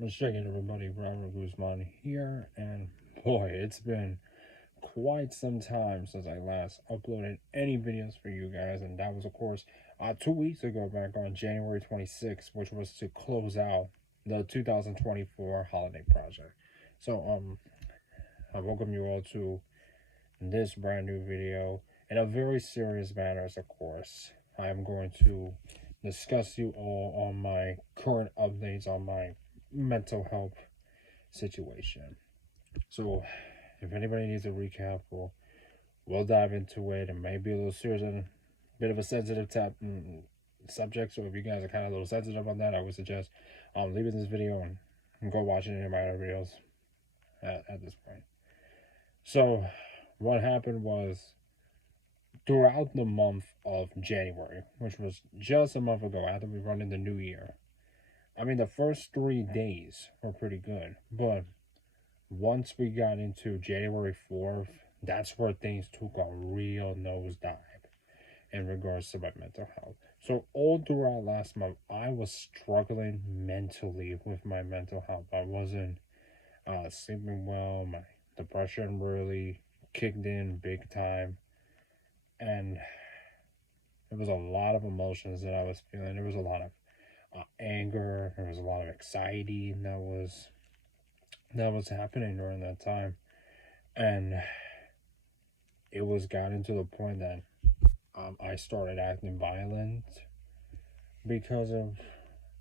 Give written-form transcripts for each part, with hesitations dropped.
Let's check in, everybody. Robert Guzman here, and boy, it's been quite some time since I last uploaded any videos for you guys, and that was, of course, 2 weeks ago, back on January 26th, which was to close out the 2024 holiday project. So, I welcome you all to this brand new video in a very serious manner. Of course, I am going to discuss you all on my current updates on my mental health situation. So, if anybody needs a recap, we'll dive into it. It may be a little serious and a bit of a sensitive subject. So, if you guys are kind of a little sensitive on that, I would suggest leaving this video and go watch any of my other videos at this point. So, what happened was throughout the month of January, which was just a month ago after we run in the new year. I mean, the first 3 days were pretty good, but once we got into January 4th, that's where things took a real nosedive in regards to my mental health. So, all throughout last month, I was struggling mentally with my mental health. I wasn't sleeping well. My depression really kicked in big time. And there was a lot of emotions that I was feeling. There was a lot of anger. There was a lot of anxiety that was happening during that time, and it was gotten to the point that I started acting violent because of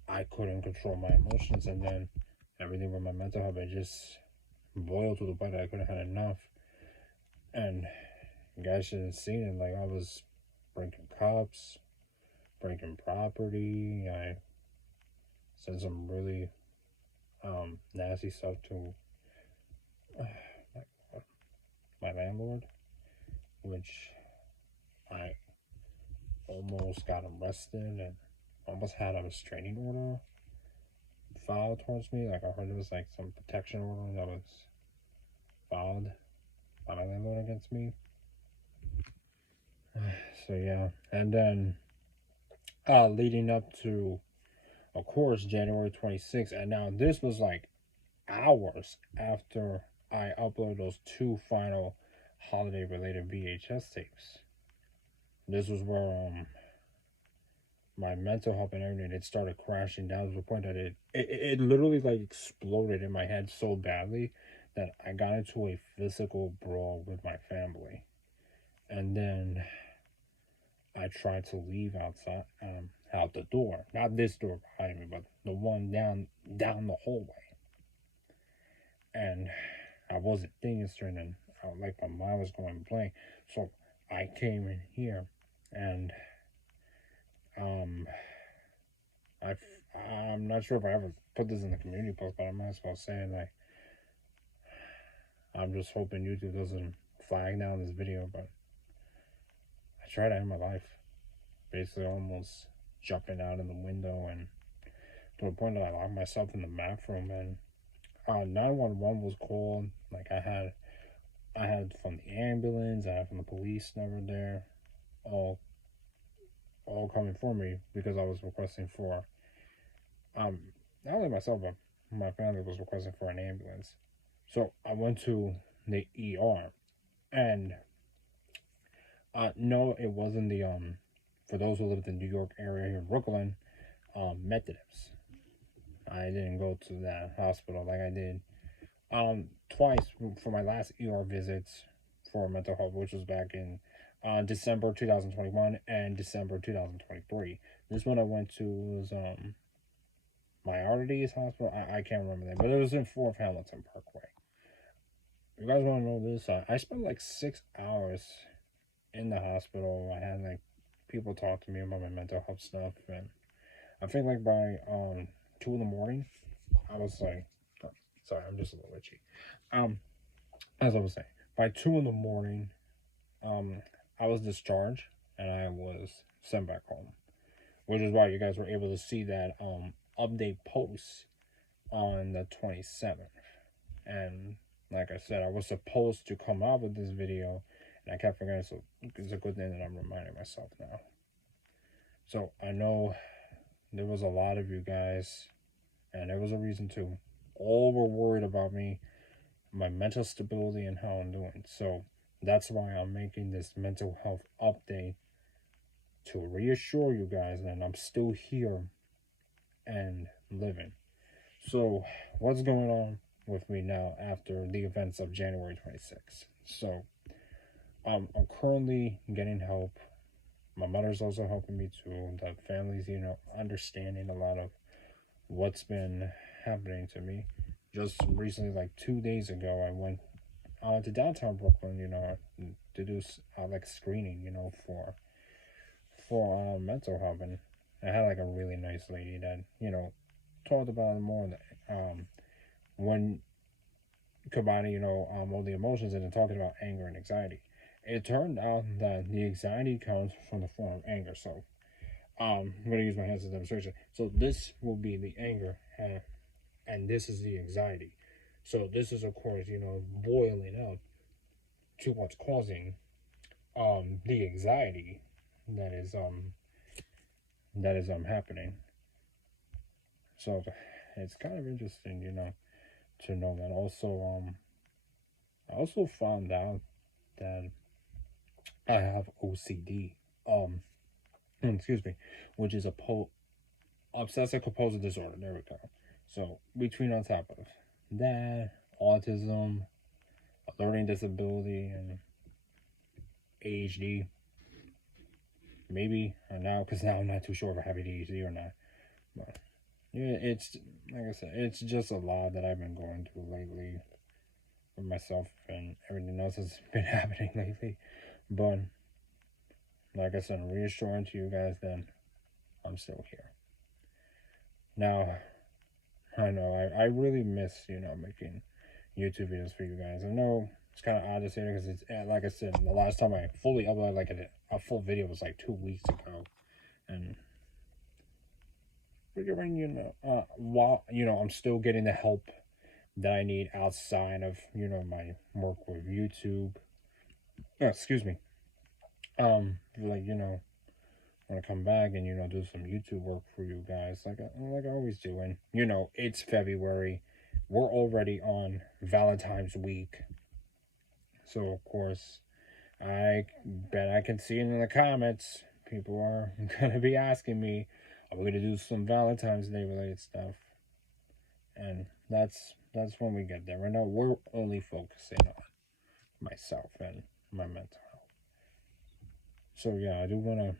I couldn't control my emotions, and then everything with my mental health, it just boiled to the point that I couldn't have enough. And you guys should have seen it. Like, I was breaking cups, breaking property. I said some really nasty stuff to my landlord, which I almost got arrested and almost had a restraining order filed towards me. Like, I heard it was like some protection order that was filed by my landlord against me. So yeah, and then leading up to, of course, January 26th, and now this was like hours after I uploaded those two final holiday related VHS tapes. This was where my mental health and everything, it started crashing down to the point that it literally like exploded in my head so badly that I got into a physical brawl with my family. And then I tried to leave outside, out the door, not this door behind me, but the one down the hallway. And I wasn't thinking straight, and like my mind was going blank. So I came in here, and I'm not sure if I ever put this in the community post, but I might as well say, like, I'm just hoping YouTube doesn't flag down this video, but I tried to end my life, basically almost jumping out of the window, and to the point that I locked myself in the bathroom. And 911 was called. Like, I had from the ambulance, I had from the police that were there, all coming for me because I was requesting for not only myself but my family was requesting for an ambulance. So I went to the ER, and no, it wasn't the for those who live in the New York area here in Brooklyn, Methodist. I didn't go to that hospital like I did twice for my last ER visits for mental health, which was back in December 2021 and December 2023. This one I went to was Myotides Hospital. I can't remember that, but it was in 4th Hamilton Parkway. You guys want to know this? I spent like 6 hours in the hospital. I had like people talk to me about my mental health stuff, and I think like by 2 in the morning, I was like, oh, sorry, I'm just a little itchy. As I was saying, by 2 in the morning, I was discharged and I was sent back home, which is why you guys were able to see that update post on the 27th. And like I said, I was supposed to come out with this video, and I kept forgetting, so it's a good thing that I'm reminding myself now. So I know there was a lot of you guys, and there was a reason too, all were worried about me, my mental stability, and how I'm doing. So that's why I'm making this mental health update to reassure you guys that I'm still here and living. So, what's going on with me now after the events of January 26th? So, I'm currently getting help. My mother's also helping me too. The family's, understanding a lot of what's been happening to me. Just recently, like 2 days ago, I went to downtown Brooklyn, to do like screening, for mental health, and I had like a really nice lady that talked about it more. When combining, all the emotions and then talking about anger and anxiety. It turned out that the anxiety comes from the form of anger. So, I'm going to use my hands as a demonstration. So, this will be the anger, and this is the anxiety. So, this is, of course, boiling up to what's causing the anxiety that is happening. So, it's kind of interesting, to know that. Also, I also found out that I have OCD. Um, excuse me, which is obsessive compulsive disorder. There we go. So between on top of that, autism, a learning disability, and ADHD, maybe now because now I'm not too sure if I have ADHD or not. But yeah, it's like I said, it's just a lot that I've been going through lately with myself and everything else that's been happening lately. But like I said, I'm reassuring to you guys that I'm still here. Now, I know I really miss, making YouTube videos for you guys. I know it's kind of odd to say because it's like I said, the last time I fully uploaded like a full video was like 2 weeks ago, and figuring while I'm still getting the help that I need outside of my work with YouTube. Excuse me. Like want to come back and do some YouTube work for you guys like I always do. And it's February. We're already on Valentine's week. So of course, I bet I can see it in the comments. People are gonna be asking me, are we gonna do some Valentine's Day related stuff? And that's when we get there. Right now we're only focusing on myself and my mental health. So yeah, I do wanna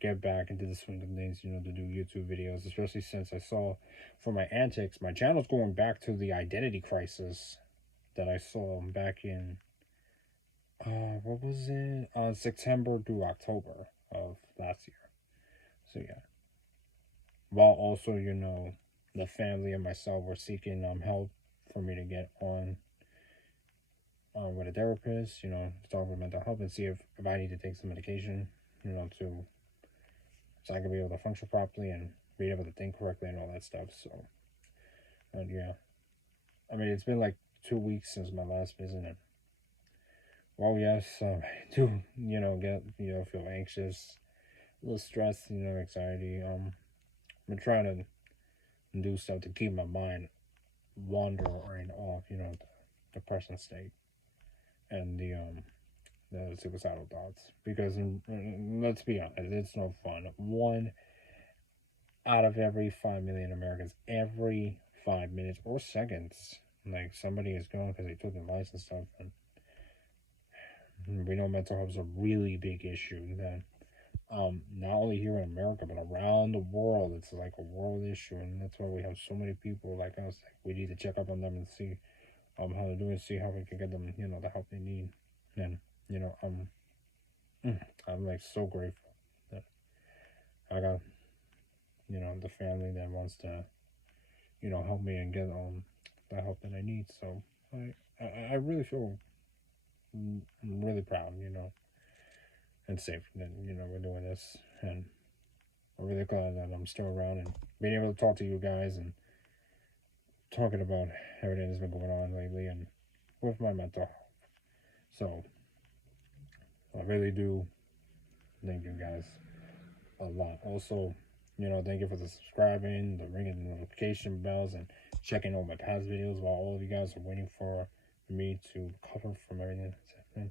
get back into the swing of things, to do YouTube videos, especially since I saw for my antics, my channel's going back to the identity crisis that I saw back in what was it? September through October of last year. So yeah. While also, the family and myself were seeking help for me to get on with a therapist, to talk with mental health and see if I need to take some medication, to so I can be able to function properly and be able to think correctly and all that stuff. So, and yeah, I mean, it's been like 2 weeks since my last visit, and well, yes, I do, get, feel anxious, a little stressed, anxiety. I'm trying to do stuff to keep my mind wandering off, the depression state and the suicidal thoughts. Because let's be honest, it's no fun. One out of every 5 million Americans, every 5 minutes or seconds, like somebody is gone because they took their lives and stuff. And we know mental health is a really big issue that not only here in America but around the world. It's like a world issue, and that's why we have so many people like us. Like, we need to check up on them and see how they're doing, see how we can get them the help they need. And I'm like so grateful that I got the family that wants to help me and get the help that I need. So I really feel really proud, and safe that we're doing this, and I'm really glad that I'm still around and being able to talk to you guys and talking about everything that's been going on lately and with my mental health. So I really do thank you guys a lot. Also, thank you for the subscribing, the ringing the notification bells, and checking all my past videos while all of you guys are waiting for me to recover from everything that's happened,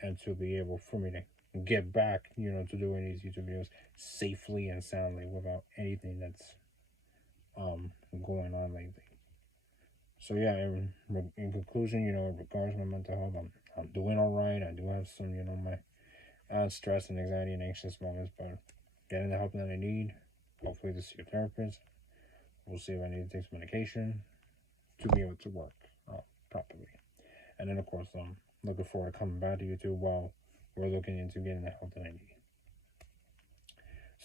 and to be able for me to get back, to doing these YouTube videos safely and soundly without anything that's going on lately. So yeah, in conclusion, in regards to my mental health, I'm doing all right. I do have some, my stress and anxiety and anxious moments, but getting the help that I need. Hopefully, to see a therapist. We'll see if I need to take some medication to be able to work properly. And then, of course, looking forward to coming back to YouTube while we're looking into getting the help that I need.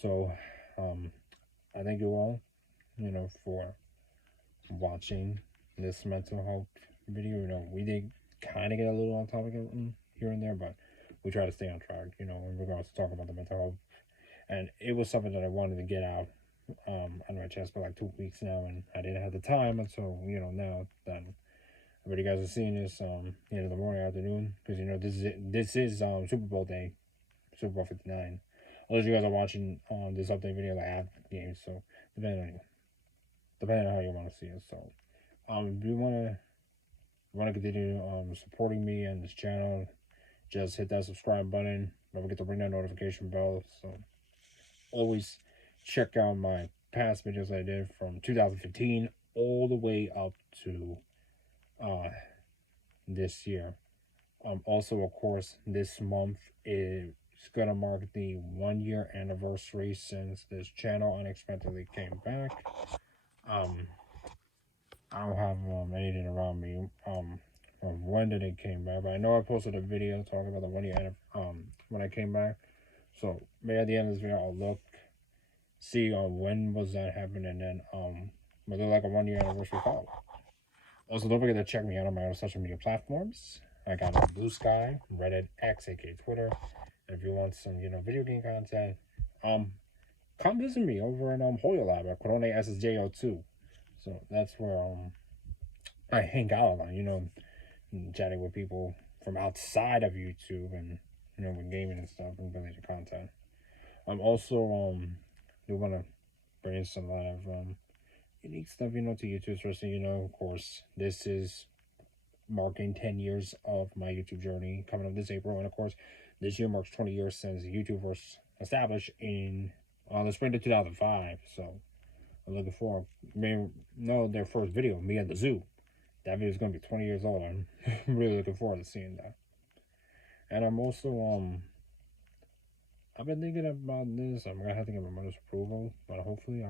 So, I thank you all, for watching this mental health video. We did kind of get a little on topic here and there, but we try to stay on track, in regards to talk about the mental health. And it was something that I wanted to get out on my chest for like 2 weeks now, and I didn't have the time until, now that everybody guys are seeing this, the morning, afternoon, because, this is Super Bowl day, Super Bowl 59. Unless you guys are watching this update video like after the game, so depending on how you want to see it. So if you want to continue supporting me and this channel, just hit that subscribe button. Don't forget to ring that notification bell. So always check out my past videos I did from 2015 all the way up to this year. Also, of course, this month is gonna mark the 1 year anniversary since this channel unexpectedly came back. I don't have anything around me of when did it came back, but I know I posted a video talking about the 1 year when I came back. So maybe at the end of this video I'll look, see when was that happening, and then we'll do like a 1 year anniversary follow. Also, don't forget to check me out on my other social media platforms. I got Blue Sky, Reddit, X, aka Twitter. And if you want some, video game content, come visit me over in Hoya Lab at Corona SSJ02. So that's where I hang out a lot, chatting with people from outside of YouTube and with gaming and stuff and related content. I'm also we want to bring some lot of unique stuff, to YouTube, especially, of course, this is marking 10 years of my YouTube journey coming up this April, and of course, this year marks 20 years since YouTube was established in the spring of 2005. So I'm looking forward. You may know their first video, me at the zoo. That video is going to be 20 years old. I'm really looking forward to seeing that. And I'm also I've been thinking about this. I'm gonna have to get my mother's approval, but hopefully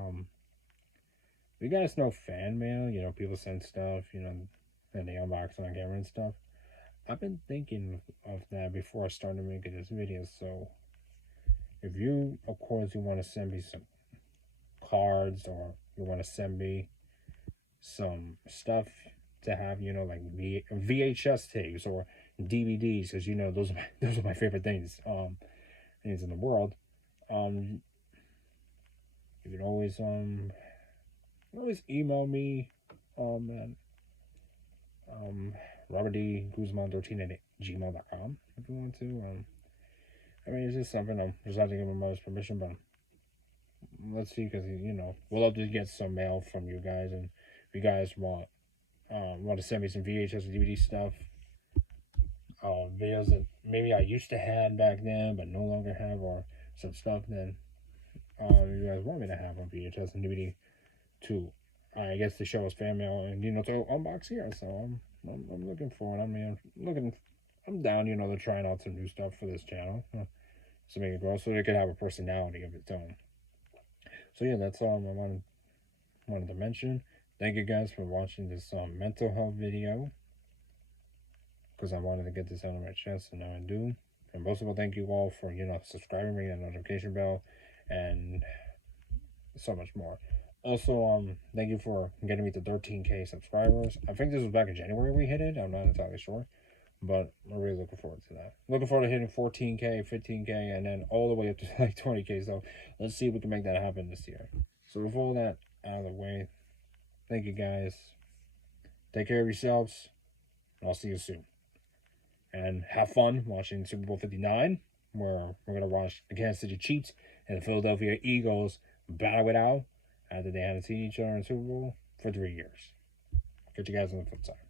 you guys know fan mail. People send stuff, and they unbox on camera and stuff. I've been thinking of that before I started making this video. So if you, of course, you want to send me some cards, or you want to send me some stuff to have, like VHS tapes or DVDs, because those are my favorite things in the world. You can always email me Robert D. Guzman 13 at gmail.com if you want to. It's just something I'm just have to get my mother's permission, but let's see, because we'll have to get some mail from you guys, and if you guys want to send me some VHS and DVD stuff, videos that maybe I used to have back then but no longer have, or some stuff then you guys want me to have on VHS and DVD to, I guess, to show us fan mail and to unbox here. So I'm looking forward. I'm down, to trying out some new stuff for this channel to make it grow, so it can have a personality of its own. So yeah, that's all I wanted to mention. Thank you guys for watching this mental health video, because I wanted to get this out of my chest, and now I do. And most of all, thank you all for subscribing, ringing that notification bell, and so much more. Also, thank you for getting me to 13K subscribers. I think this was back in January we hit it. I'm not entirely sure, but I'm really looking forward to that. Looking forward to hitting 14K, 15K, and then all the way up to like 20K. So let's see if we can make that happen this year. So with all that out of the way, thank you guys. Take care of yourselves. I'll see you soon. And have fun watching Super Bowl 59, where we're going to watch the Kansas City Chiefs and the Philadelphia Eagles battle it out after they haven't seen each other in Super Bowl for 3 years. Catch you guys on the flip side.